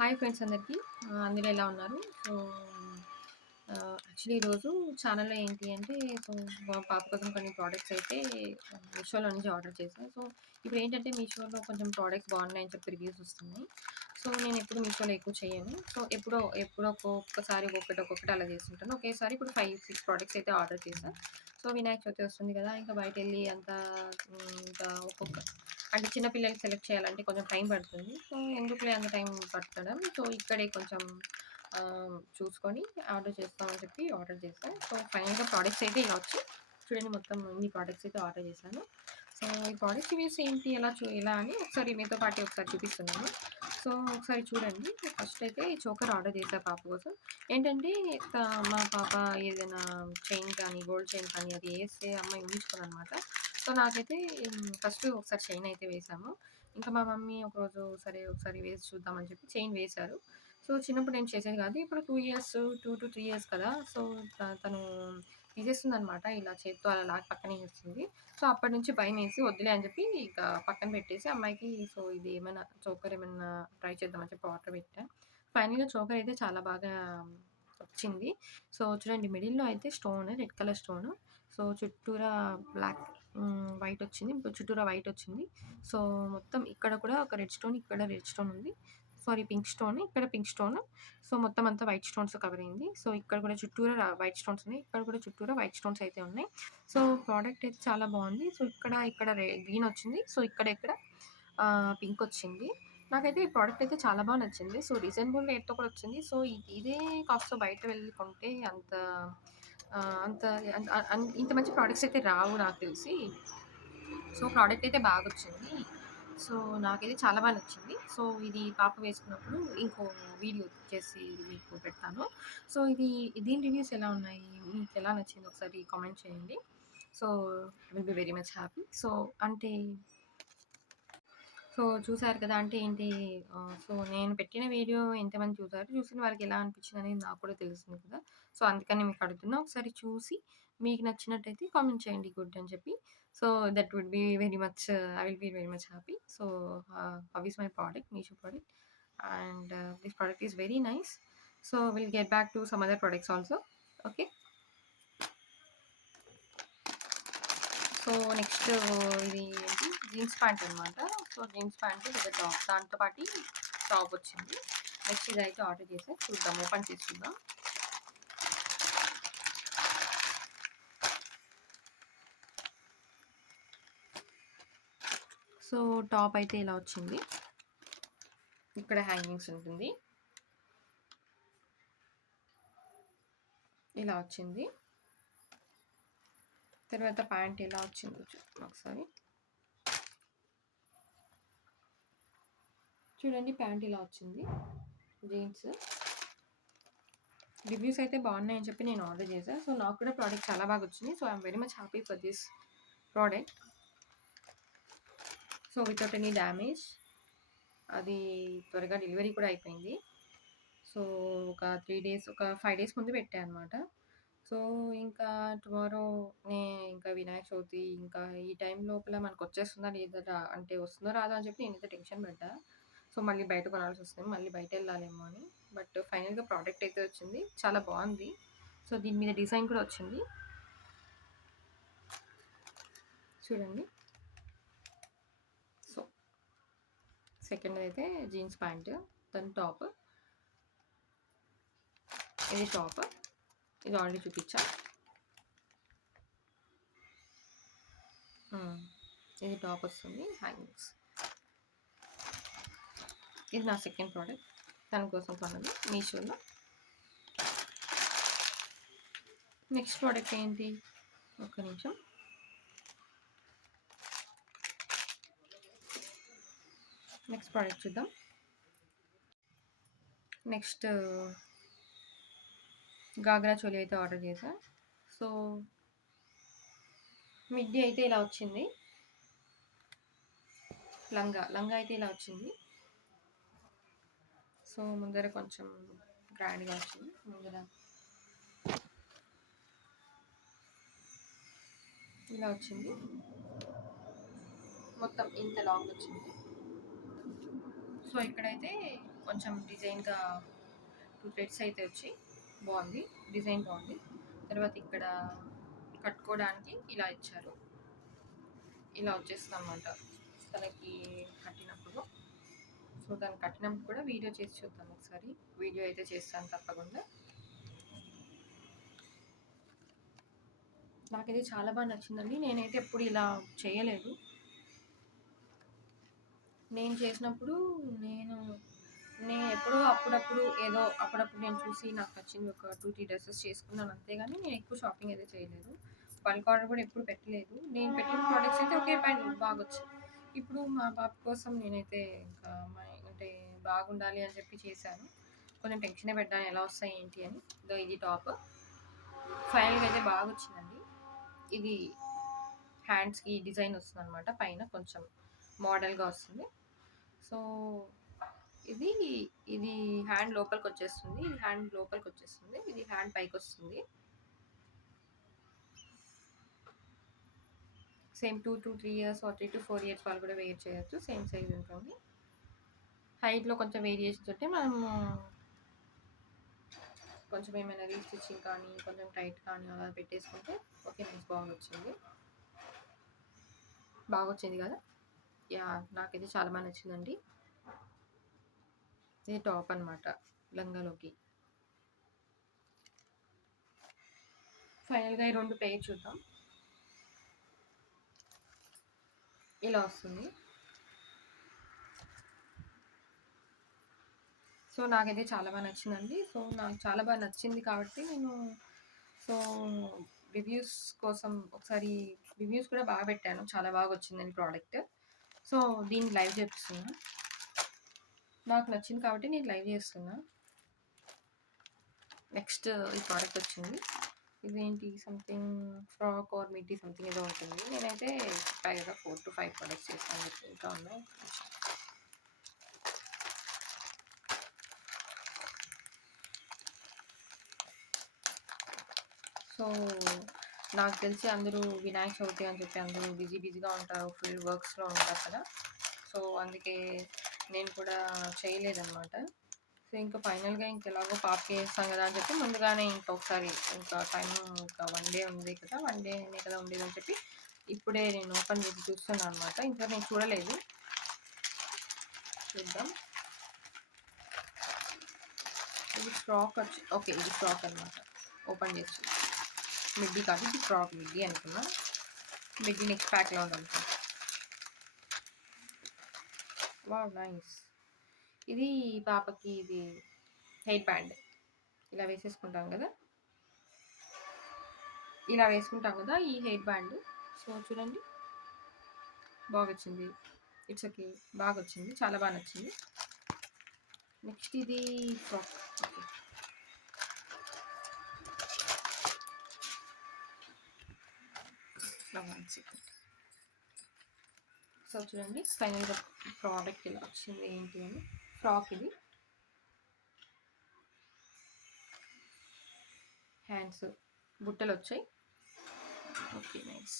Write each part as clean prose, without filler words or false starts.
Hi friends అందరికీ. అందరూ ఎలా ఉన్నారు? సో, యాక్చువల్లీ ఈరోజు ఛానల్‌లో ఏంటి అంటే, సో, మా పాప కోసం కొన్ని ప్రొడక్ట్స్ అయితే మీషోలో నుంచి ఆర్డర్ చేశా. సో, ఇప్పుడేంటంటే మీషోలో కొంచెం ప్రొడక్ట్స్ బాగున్నాయని చెప్పి రివ్యూస్ వస్తున్నాయి. సో, నేనెప్పుడు మీషోలో ఎక్కువ చేయను. సో, ఎప్పుడో ఒక్కొక్కసారి ఒక్కొక్కటి అలా చేస్తుంటాను. ఒకేసారి ఇప్పుడు 5, 6 ప్రొడక్ట్స్ అయితే ఆర్డర్ చేశా. సో, వినాయక చవితి వస్తుంది కదా! ఇంకా బయటెళ్ళి అంతా ఇంకా అంటే చిన్న పిల్లలకి సెలెక్ట్ చేయాలంటే కొంచెం టైం పడుతుంది. సో, ఎందుకులే అంత టైం పట్టడం. సో, ఇక్కడే కొంచెం చూసుకొని ఆర్డర్ చేస్తామని చెప్పి ఆర్డర్ చేశా. సో, ఫైనల్‌గా ప్రొడక్ట్స్ అయితే ఇలా వచ్చాయి. చూడండి, మొత్తం ఇన్ని ప్రొడక్ట్స్ అయితే ఆర్డర్ చేశాను. సో, ఈ ప్రొడక్ట్స్ రివ్యూస్ ఏంటి, ఎలా అని ఒకసారి మీతో పాటు ఒకసారి చూపిస్తున్నాను. సో, ఒకసారి చూడండి. ఫస్ట్ అయితే ఈ చోకర్ ఆర్డర్ చేశా పాప కోసం. ఏంటంటే మా పాప ఏదైనా చైన్ కానీ, గోల్డ్ చైన్ కానీ అది ఏస్తే అమ్మాయి ఊహించుకోదనమాట. సో, నాకైతే ఫస్ట్ ఒకసారి చైన్ అయితే వేశాము. ఇంకా మా మమ్మీ ఒకరోజు సరే ఒకసారి వేసి చూద్దామని చెప్పి చైన్ వేశారు. సో, చిన్నప్పుడు నేను చేసేది కాదు. ఇప్పుడు 2 ఇయర్స్, 2-3 ఇయర్స్ కదా! సో, తను తీసేస్తుందనమాట. ఇలా చేత్తో అలా లాగి పక్కన ఏసేస్తుంది. సో, అప్పటినుంచి భయమేసి వద్దులే అని చెప్పి ఇక పక్కన పెట్టేసి అమ్మాయికి సో, ఇది ఏమైనా చోకర్ ఏమన్నా ట్రై చేద్దామని చెప్పి ఆర్డర్ పెట్టా. ఫైనల్‌గా చోకర్ అయితే చాలా బాగా వచ్చింది. సో, చూడండి, మిడిల్‌లో అయితే రెడ్ కలర్ స్టోను. సో, చుట్టూరా బ్లాక్ వైట్ వచ్చింది. చుట్టూరా వైట్ వచ్చింది. సో, మొత్తం ఇక్కడ కూడా ఒక రెడ్ స్టోన్, ఇక్కడ రెడ్ స్టోన్ ఉంది. సారీ, పింక్ స్టోన్, ఇక్కడ పింక్ స్టోన్. సో, మొత్తం అంతా వైట్ స్టోన్స్ కవర్ అయింది. సో, ఇక్కడ కూడా చుట్టూరా వైట్ స్టోన్స్ ఉన్నాయి. ఇక్కడ కూడా చుట్టూరా వైట్ స్టోన్స్ అయితే ఉన్నాయి. సో, ప్రోడక్ట్ అయితే చాలా బాగుంది. సో, ఇక్కడ గ్రీన్ వచ్చింది. సో, ఇక్కడ పింక్ వచ్చింది. నాకైతే ఈ ప్రోడక్ట్ అయితే చాలా బాగా నచ్చింది. సో, రీజనబుల్ రేట్‌తో కూడా వచ్చింది. సో, ఇదే కాస్ట్‌తో బయట వెళ్లి కొంటే అంత అంత ఇంత మంచి ప్రొడక్ట్స్ అయితే రావు నాకు తెలిసి. సో, ప్రోడక్ట్ అయితే బాగొచ్చింది. సో, నాకైతే చాలా బాగా నచ్చింది. సో, ఇది పాప వేసుకున్నప్పుడు ఇంకో వీడియో చేసి మీకు పెడతాను. సో, దీని రివ్యూస్ ఎలా ఉన్నాయి? మీకెలా నచ్చిందో ఒకసారి కామెంట్ చేయండి. So, I will be very much happy. అంటే చూసారు కదా! అంటే ఏంటి, సో, నేను పెట్టిన వీడియో ఎంతమంది చూసారు? చూసిన వారికి ఎలా అనిపించిందనేది నాకు కూడా తెలుస్తుంది కదా! సో, అందుకని మీకు అడుగుతున్నా. ఒకసారి చూసి మీకు నచ్చినట్టయితే కామెంట్ చేయండి గుడ్ అని చెప్పి. So, that would be very much I will be very much happy. So, how is my product, Meesho product, and this product is very nice. So, will get back to some other products also. Okay. So, next ఇది ఏంటి, jeans pant అనమాట. So, jeans pant with top, దాంతో పాటు top వచ్చింది. Next ఇదైతే order చేసా. చూద్దాం, open చేసి చూద్దాం. సో, టాప్ అయితే ఇలా వచ్చింది. ఇక్కడ హ్యాంగింగ్స్ ఉంటుంది. ఇలా వచ్చింది. తర్వాత ప్యాంట్ ఎలా వచ్చిందో చూద్దాం ఒకసారి. చూడండి, ప్యాంట్ ఇలా వచ్చింది, జీన్స్. రివ్యూస్ అయితే బాగున్నాయని చెప్పి నేను ఆర్డర్ చేశాను. సో, నాకు కూడా ప్రోడక్ట్ చాలా బాగా వచ్చింది. So, I'm very much happy for this product. So, without any damage. అది త్వరగా డెలివరీ కూడా అయిపోయింది. సో, ఒక 5 డేస్ ముందు పెట్టా అనమాట. సో, ఇంకా టుమారోనే ఇంకా వినాయక చవితి, ఇంకా ఈ టైం లోపల మనకు వచ్చేస్తుందా లేదా, అంటే వస్తుందో రాదో అని చెప్పి నేనైతే టెన్షన్ పడ్డా. సో, మళ్ళీ బయట కొనాల్సి వస్తుంది, మళ్ళీ బయట వెళ్ళాలేమో అని. బట్ ఫైనల్‌గా ప్రోడక్ట్ అయితే వచ్చింది. చాలా బాగుంది. సో, దీని మీద డిజైన్ కూడా వచ్చింది. చూడండి. సో, సెకండ్ అయితే జీన్స్ ప్యాంట్, దాని టాప్. ఇది టాప్, ఇది ఆల్రెడీ చూపించా. ఇది టాప్ వస్తుంది, హ్యాంగింగ్స్. ఇది నా సెకండ్ ప్రోడక్ట్, దానికోసం కొన్నది మీషోలో. నెక్స్ట్ ప్రోడక్ట్ ఏంటి, ఒక్క నిమిషం. నెక్స్ట్ ప్రోడక్ట్ చూద్దాం. నెక్స్ట్ గాగ్రా చోలీ అయితే ఆర్డర్ చేశా. సో, మిడ్డీ అయితే ఇలా వచ్చింది. లంగా అయితే ఇలా వచ్చింది. సో, ముందర కొంచెం గ్రాండ్గా వచ్చింది. ముందర ఇలా వచ్చింది. మొత్తం ఇంత లాంగ్ వచ్చింది. సో, ఇక్కడైతే కొంచెం డిజైన్‌గా 2 థ్రెడ్స్ అయితే వచ్చాయి. బాగుంది. డిజైన్ బాగుంది. తర్వాత ఇక్కడ కట్టుకోవడానికి ఇలా ఇచ్చారు. ఇలా వచ్చేస్తుందన్నమాట తనకి కట్టినప్పుడు. సో, దాన్ని కట్టినప్పుడు కూడా వీడియో చేసి చూద్దాం ఒకసారి. వీడియో అయితే చేస్తాను తప్పకుండా. నాకిది చాలా బాగా నచ్చిందండి. నేనైతే ఎప్పుడు ఇలా చేయలేదు. నేను చేసినప్పుడు నేను నేనెప్పుడో అప్పుడప్పుడు ఏదో అప్పుడప్పుడు నేను చూసి నాకు నచ్చింది ఒక 2, 3 డ్రెసెస్ చేసుకున్నాను అంతేగాని నేను ఎక్కువ షాపింగ్ అయితే చేయలేదు. బల్క్ ఆర్డర్ కూడా ఎప్పుడు పెట్టలేదు. నేను పెట్టిన ప్రొడక్ట్స్ అయితే ఒకే పైన బాగొచ్చాయి. ఇప్పుడు మా పాప కోసం నేనైతే ఇంకా అంటే బాగుండాలి అని చెప్పి చేశాను. కొంచెం టెన్షనే పడ్డాను ఎలా వస్తాయి ఏంటి అని. ఇదో ఇది టాప్. ఫైనల్‌గా అయితే బాగొచ్చిందండి. ఇది హ్యాండ్స్‌కి డిజైన్ వస్తుందనమాట. పైన కొంచెం మోడల్‌గా వస్తుంది. సో, ఇది ఇది హ్యాండ్ లోపలికొచ్చేస్తుంది. ఇది హ్యాండ్ లోపలికొచ్చేస్తుంది. ఇది హ్యాండ్ పైకొస్తుంది. సేమ్ 2-3 ఇయర్స్ ఆర్ 3-4 ఇయర్స్ వాళ్ళు కూడా వేర్ చేయొచ్చు. సేమ్ సైజ్ ఉంటుంది. హైట్‌లో కొంచెం వేరియేషన్స్ ఉంటే మనము కొంచెం ఏమైనా రీస్టిచ్చింగ్ కానీ, కొంచెం టైట్ కానీ అలా పెట్టేసుకుంటే ఓకే నైస్ బాగొచ్చింది. బాగొచ్చింది కదా! యాహ్! నాకైతే చాలా బాగా నచ్చిందండి. ఇది టాప్ అనమాట లంగాలోకి. ఫైనల్‌గా ఈ 2 పెయిర్ చూద్దాం. ఇలా వస్తుంది. సో, నాకైతే చాలా బాగా నచ్చిందండి. సో, నాకు చాలా బాగా నచ్చింది కాబట్టి నేను సో, రివ్యూస్ కోసం ఒకసారి రివ్యూస్ కూడా బాగా పెట్టాను. చాలా బాగా వచ్చిందని ప్రోడక్ట్. సో, దీన్ని లైవ్ చేపిస్తున్నా. నాకు నచ్చింది కాబట్టి నేను లైవ్ చేస్తున్నా. నెక్స్ట్ ఈ ప్రోడక్ట్ వచ్చింది. ఇదేంటి something frock or middy something ఏదో ఉంటుంది. నేనైతే చెప్పా కదా 4-5 ప్రొడక్ట్స్ చేస్తాను చెప్పి ఇంకా ఉన్నాయి. సో, నాకు తెలిసి అందరూ వినాయక చవితి అని చెప్పి అందరూ బిజీగా ఉంటారు. ఫుల్ వర్క్స్‌లో ఉంటారు కదా! సో, అందుకే నేను కూడా చేయలేదనమాట. సో, ఇంకా ఫైనల్‌గా ఎలాగో పాపకి చేస్తాం కదా అని చెప్పి ముందుగానే ఇంకొకసారి ఇంకా టైం ఇంకా 1 డే ఉంది కదా! 1 డేనే కదా ఉండేదని చెప్పి ఇప్పుడే నేను ఓపెన్ చేసి చూస్తున్నాను అనమాట. ఇంకా నేను చూడలేదు. చూద్దాం. ఇది ఫ్రాక్ ఓకే. ఇది ఫ్రాక్ అనమాట. ఓపెన్ చేసి చూద్దాం. మిడ్డీ కాదు ఇది ఫ్రాక్ మిడ్డీ అనుకున్నా. మిడ్డీ నెక్స్ట్ ప్యాక్‌లో ఉందనుకుంటా. వావ్! నైస్. ఇది పాపకి ఇది హెయిర్ బ్యాండ్. ఇలా వేసేసుకుంటాం కదా! ఇలా వేసుకుంటాం కదా! ఈ హెయిర్ బ్యాండ్. సో, చూడండి. బాగొచ్చింది. It's okay. బాగొచ్చింది. చాలా బాగా నచ్చింది. నెక్స్ట్ ఇది frock. Okay. One second. So, చూడండి ఫైనల్‌గా ప్రోడక్ట్ ఇలా వచ్చింది ఏంటి అని. ఫ్రాక్ ఇది. హ్యాండ్స్ బుట్టలు వచ్చాయి. Okay nice.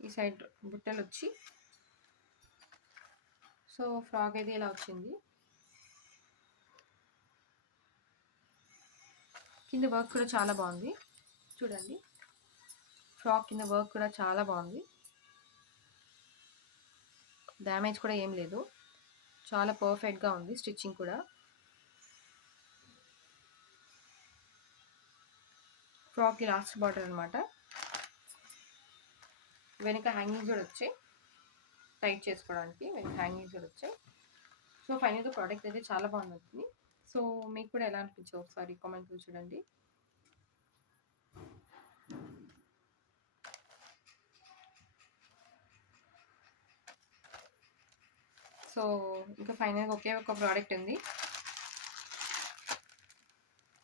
ఈ సైడ్ బుట్టలు వచ్చి సో ఫ్రాక్ అయితే ఇలా వచ్చింది. కింద వర్క్ కూడా చాలా బాగుంది. చూడండి ఫ్రాక్ కింద వర్క్ కూడా చాలా బాగుంది. డ్యామేజ్ కూడా ఏం లేదు. చాలా పర్ఫెక్ట్గా ఉంది స్టిచ్చింగ్ కూడా. ఫ్రాక్ లాస్ట్ బార్డర్ అనమాట. వెనక హ్యాంగింగ్స్ కూడా వచ్చాయి టైట్ చేసుకోవడానికి. వెనక హ్యాంగింగ్స్ కూడా వచ్చాయి. సో ఫైనల్గా ప్రోడక్ట్ అయితే చాలా బాగుంది. సో మీకు కూడా ఎలా అనిపించో ఒకసారి కామెంట్లో చూడండి. సో ఇంకా ఫైనల్గా ఒకే ఒక ప్రోడక్ట్ ఉంది.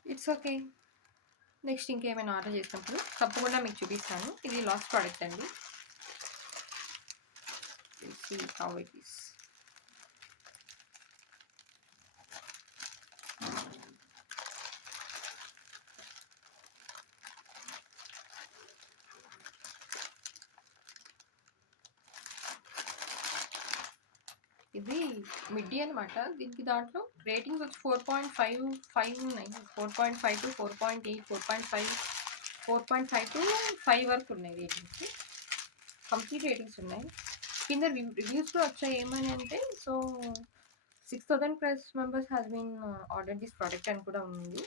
It's okay. నెక్స్ట్ ఇంకేమైనా ఆర్డర్ చేసినప్పుడు తప్పకుండా మీకు చూపిస్తాను. ఇది లాస్ట్ ప్రోడక్ట్ అండి. see how it is. ఇది మిడ్డీ అనమాట. దీనికి దాంట్లో రేటింగ్స్ వచ్చి 4.55 ఉన్నాయి. 4.5 టు 4.8, 4.5, 4.5 టు 5 వరకు ఉన్నాయి రేటింగ్స్. కంప్లీట్ రేటింగ్స్ ఉన్నాయి. కింద రివ్యూస్ కూడా వచ్చాయి. ఏమని అంటే so 6,000 plus members has been order this product అని కూడా ఉంది.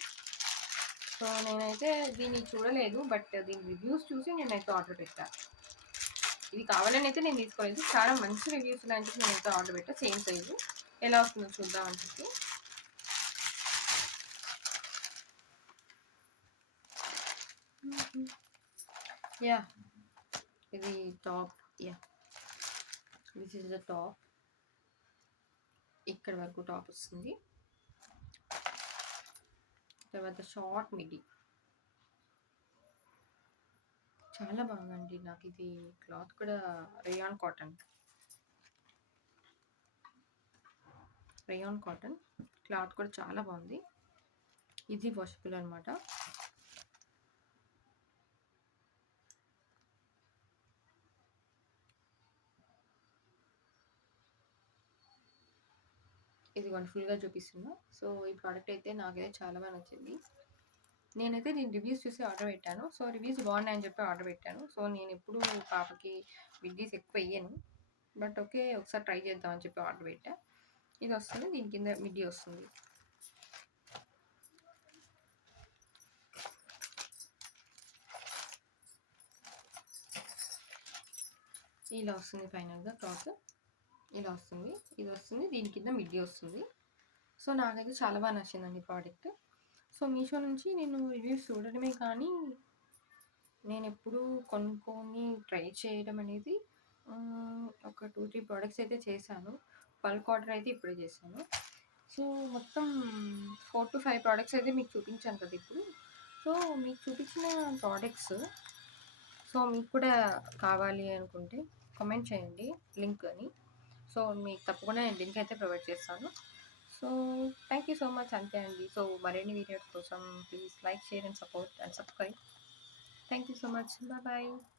సో నేనైతే దీన్ని చూడలేదు, బట్ దీని రివ్యూస్ చూసి నేనైతే ఆర్డర్ పెట్టాను. ఇది కావాలని అయితే నేను తీసుకోలేదు. చాలా మంచి రివ్యూస్ ఉన్నాయని నేనైతే ఆర్డర్ పెట్టా. సేమ్ సైజు ఎలా వస్తుందో చూద్దాం అని చెప్పి. యా ఇది top. Yeah this is the top. ఇక్కడ వరకు టాప్ వస్తుంది. తర్వాత షార్ట్ మిడ్డీ చాలా బాగుందండి. నాకు ఇది క్లాత్ కూడా రేయాన్ కాటన్ క్లాత్ కూడా చాలా బాగుంది. ఇది వాషబుల్ అనమాట. ఇది వండర్ఫుల్గా చూపిస్తున్నా. సో ఈ ప్రోడక్ట్ అయితే నాకైతే చాలా బాగా నచ్చింది. నేనైతే దీని రివ్యూస్ చూసి ఆర్డర్ పెట్టాను. సో రివ్యూస్ బాగున్నాయని చెప్పి ఆర్డర్ పెట్టాను. సో నేను ఎప్పుడు పాపకి మిడ్డీస్ ఎక్కువ వేయను, బట్ ఓకే ఒకసారి ట్రై చేద్దాం అని చెప్పి ఆర్డర్ పెట్టా. ఇది వస్తుంది, దీని కింద మిడ్డీ వస్తుంది. ఇలా వస్తుంది ఫైనల్గా క్లాత్. ఇలా వస్తుంది, ఇది వస్తుంది, దీని కింద మిడ్డీ వస్తుంది. సో నాకైతే చాలా బాగా నచ్చిందండి ప్రోడక్ట్. సో మీషో నుంచి నేను రివ్యూస్ చూడడమే కానీ నేను ఎప్పుడూ కొనుక్కొని ట్రై చేయడం అనేది ఒక 2-3 ప్రోడక్ట్స్ అయితే చేశాను. బల్క్ ఆర్డర్ అయితే ఇప్పుడే చేశాను. సో మొత్తం 4-5 ప్రోడక్ట్స్ అయితే మీకు చూపించాను కదా ఇప్పుడు. సో మీకు చూపించిన ప్రోడక్ట్స్ సో మీకు కూడా కావాలి అనుకుంటే కామెంట్ చేయండి లింక్ అని. సో మీకు తప్పకుండా నేను లింక్ అయితే ప్రొవైడ్ చేస్తాను. So thank you so much. అంతే అండి. సో మరిన్ని వీడియోస్ కోసం please like, share and support and subscribe. Thank you so much. Bye bye.